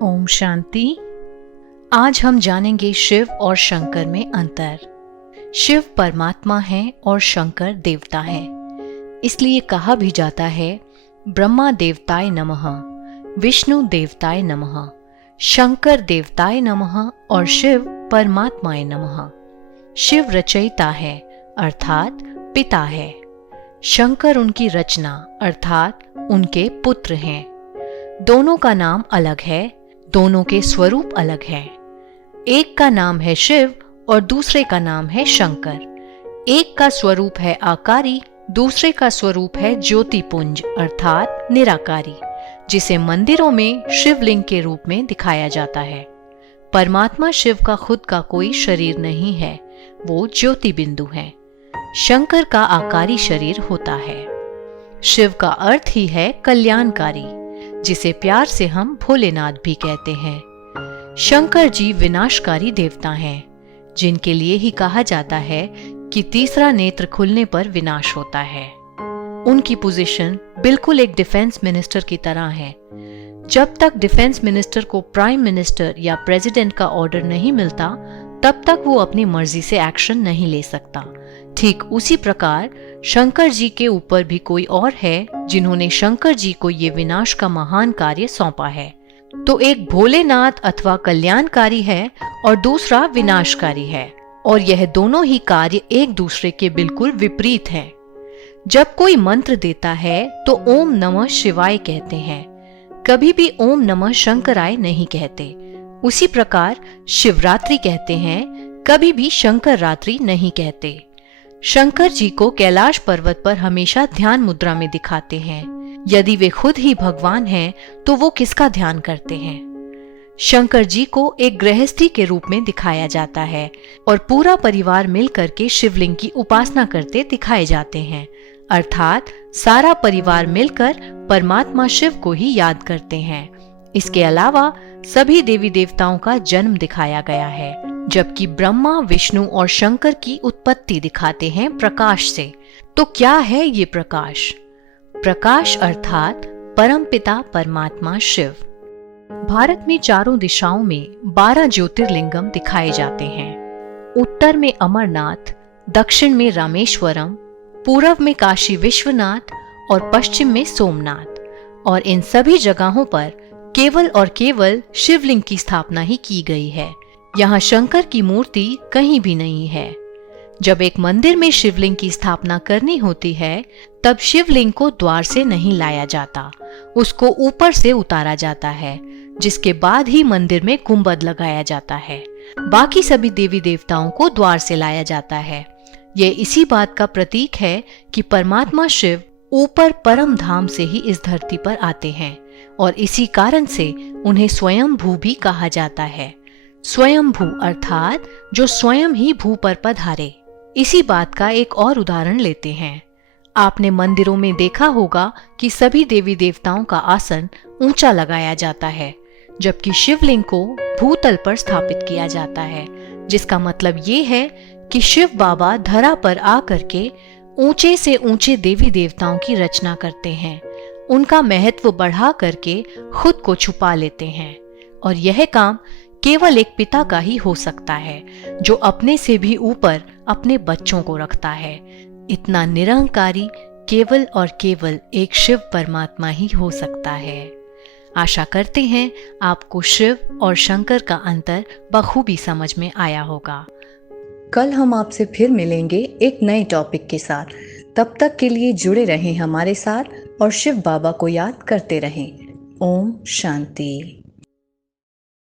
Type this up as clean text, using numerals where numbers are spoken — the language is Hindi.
ओम शांति। आज हम जानेंगे शिव और शंकर में अंतर। शिव परमात्मा है और शंकर देवता है। इसलिए कहा भी जाता है ब्रह्मा देवताय नमः, विष्णु देवताय नमः, शंकर देवताय नमः और शिव परमात्माय नमः। शिव रचयिता है अर्थात पिता है। शंकर उनकी रचना अर्थात उनके पुत्र हैं। दोनों का नाम अलग है, दोनों के स्वरूप अलग हैं। एक का नाम है शिव और दूसरे का नाम है शंकर। एक का स्वरूप है आकारी, दूसरे का स्वरूप है ज्योतिपुंज अर्थात निराकारी, जिसे मंदिरों में शिवलिंग के रूप में दिखाया जाता है। परमात्मा शिव का खुद का कोई शरीर नहीं है, वो ज्योति बिंदु है। शंकर का आकारी शरीर होता है। शिव का अर्थ ही है कल्याणकारी, जिसे प्यार से हम भोलेनाथ भी कहते हैं। शंकर जी विनाशकारी देवता हैं, जिनके लिए ही कहा जाता है कि तीसरा नेत्र खुलने पर विनाश होता है। उनकी पोजीशन बिल्कुल एक डिफेंस मिनिस्टर की तरह है। जब तक डिफेंस मिनिस्टर को प्राइम मिनिस्टर या प्रेसिडेंट का ऑर्डर नहीं मिलता, तब तक वो अपनी मर्जी से एक्शन नहीं ले सकता। ठीक उसी प्रकार शंकर जी के ऊपर भी कोई और है जिन्होंने शंकर जी को ये विनाश का महान कार्य सौंपा है। तो एक भोलेनाथ अथवा कल्याणकारी है और दूसरा विनाशकारी है, और यह दोनों ही कार्य एक दूसरे के बिल्कुल विपरीत हैं। जब कोई मंत्र देता है तो ओम नमः शिवाय कहते हैं, कभी भी ओम नमः शंकराय नहीं कहते। उसी प्रकार शिवरात्रि कहते हैं, कभी भी शंकर रात्रि नहीं कहते। शंकर जी को कैलाश पर्वत पर हमेशा ध्यान मुद्रा में दिखाते हैं। यदि वे खुद ही भगवान हैं, तो वो किसका ध्यान करते हैं? शंकर जी को एक गृहस्थी के रूप में दिखाया जाता है और पूरा परिवार मिलकर के शिवलिंग की उपासना करते दिखाए जाते हैं, अर्थात सारा परिवार मिलकर परमात्मा शिव को ही याद करते हैं। इसके अलावा सभी देवी देवताओं का जन्म दिखाया गया है, जबकि ब्रह्मा, विष्णु और शंकर की उत्पत्ति दिखाते हैं प्रकाश से। तो क्या है ये प्रकाश? प्रकाश अर्थात परमपिता परमात्मा शिव। भारत में चारों दिशाओं में 12 ज्योतिर्लिंगम दिखाए जाते हैं। उत्तर में अमरनाथ, दक्षिण में रामेश्वरम, पूर्व में काशी विश्वनाथ और पश्चिम में सोमनाथ। और इन सभी जगहों पर केवल और केवल शिवलिंग की स्थापना ही की गई है। यहाँ शंकर की मूर्ति कहीं भी नहीं है। जब एक मंदिर में शिवलिंग की स्थापना करनी होती है, तब शिवलिंग को द्वार से नहीं लाया जाता, उसको ऊपर से उतारा जाता है, जिसके बाद ही मंदिर में गुंबद लगाया जाता है। बाकी सभी देवी देवताओं को द्वार से लाया जाता है। ये इसी बात का प्रतीक है कि परमात्मा शिव ऊपर परम धाम से ही इस धरती पर आते हैं, और इसी कारण से उन्हें स्वयंभू भी कहा जाता है। स्वयंभू अर्थात जो स्वयं ही भू पर पधारे। इसी बात का एक और उदाहरण लेते हैं। आपने मंदिरों में देखा होगा कि सभी देवी देवताओं का आसन ऊंचा लगाया जाता है, जबकि शिवलिंग को भूतल पर स्थापित किया जाता है, जिसका मतलब ये है कि शिव बाबा धरा पर आकर के ऊंचे से ऊंचे देवी देवताओं की रचना करते हैं, उनका महत्व बढ़ा करके खुद को छुपा लेते हैं। और यह काम केवल एक पिता का ही हो सकता है, जो अपने से भी ऊपर अपने बच्चों को रखता है। इतना निरंकारी केवल और केवल एक शिव परमात्मा ही हो सकता है। आशा करते हैं आपको शिव और शंकर का अंतर बखूबी समझ में आया होगा। कल हम आपसे फिर मिलेंगे एक नए टॉपिक के साथ। तब तक के लिए जुड़े रहें हमारे साथ और शिव बाबा को याद करते रहें। ओम शांति।